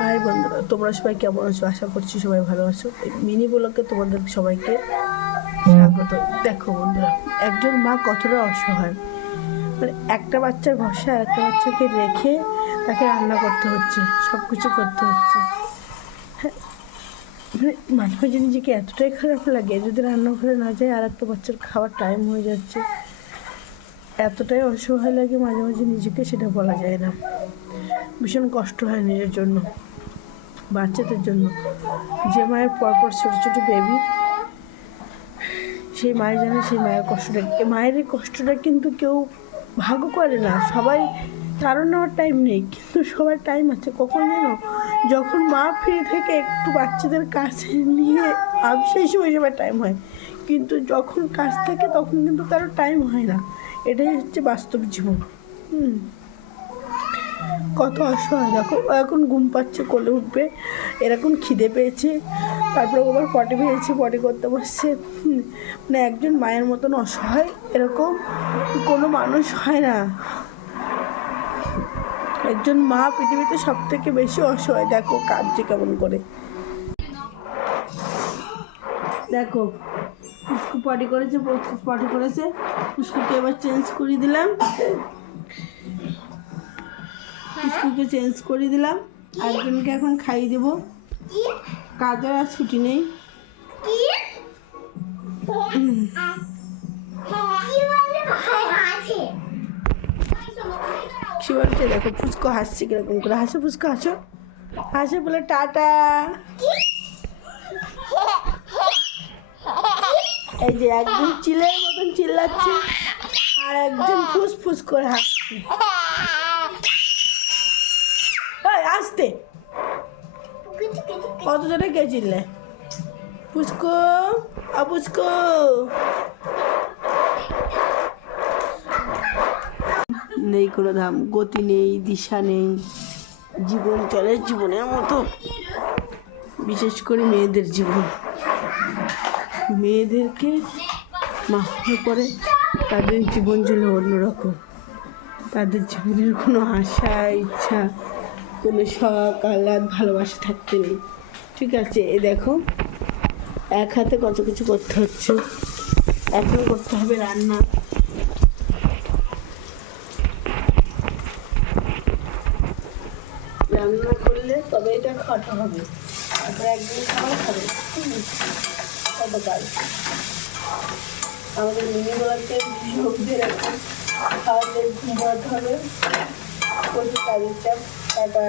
High বন্ধুরা, তোমরা সবাই কেমন আছো? আশা করছি সবাই ভালো আছো। মিনি ব্লগে তোমাদের সবাইকে স্বাগত। দেখো বন্ধুরা, একজন মা কতটা অসহায়, মানে একটা বাচ্চার ভরসা আর একটা বাচ্চাকে রেখে তাকে রান্না করতে হচ্ছে, সব কিছু করতে হচ্ছে। হ্যাঁ, মানে মাঝে মাঝে নিজেকে এতটাই খারাপ লাগে, যদি রান্নাঘরে না যায় আর একটা বাচ্চার খাওয়ার টাইম হয়ে যাচ্ছে, এতটাই অসহায় লাগে মাঝে মাঝে নিজেকে, সেটা বলা যায় না। ভীষণ কষ্ট হয় নিজের জন্য, বাচ্চাদের জন্য। যে মায়ের পরপর ছোটো ছোটো বেবি, সেই মায়ের জানে সেই মায়ের কষ্টটা। মায়ের এই কষ্টটা কিন্তু কেউ ভাগ্য করে না, সবাই কারণ নেওয়ার টাইম নেই, কিন্তু সবার টাইম আছে। কখন যেন যখন মা ফ্রি থেকে একটু বাচ্চাদের কাছে নিয়ে সেই সময় সবার টাইম হয়, কিন্তু যখন কাজ থাকে তখন কিন্তু কারো টাইম হয় না। এটাই হচ্ছে বাস্তব জীবন। কত অসহায় দেখো, এখন ঘুম পাচ্ছে, কোলে উঠবে, এরকম খিদে পেয়েছে, তারপরে আবার পটি পেয়েছে, পটি করতে বসছে। মানে একজন মায়ের মতন অসহায় এরকম কোনো মানুষ হয় না। একজন মা পৃথিবীতে সব থেকে বেশি অসহায়। দেখো কাঁদছে কেমন করে, দেখো পুষ্কু পটি করেছে, পটি করেছে। পুষ্কুকে এবার চেঞ্জ করে দিলাম, পুষ্কুকে চেঞ্জ করে দিলাম, একজনকে এখন খাইয়ে দেবো। কাজের আর ছুটি নেই। কি বলছে দেখো, ফুচকো হাসছে কিরকম করে হাসে। ফুচকো হাসো, হাসে বলে টাটা। এই যে একজন চিলের মতন চিল্লাচ্ছে আর একজন ফুস ফুস করে হাসছে। আসতে কত জনে কে চিল্লে? পুচকো অপুচকো, নেই কোনো দাম, গতি নেই, দিশা নেই, জীবন চলে জীবনের মতো। বিশেষ করে মেয়েদের জীবন, মেয়েদেরকে মা হয়ে পড়ে তাদের জীবন চলে অন্যরকম। তাদের জীবনের কোনো আশা ইচ্ছা, কোনো শখ আহ্লাদ ভালোবাসা থাকতে নেই। ঠিক আছে, এ দেখো এক হাতে কত কিছু করতে হচ্ছে। এখন করতে হবে রান্না, রান্না করলে তবে এটা খাওয়াটা হবে, তারপরে একদিন খাবার খাবে। কত কাজ আমাদের মিনিগুলোকে সবজির এখন খাওয়াতে ঘুমাতে হবে, প্রচুর কাজের চাপ। টাটা।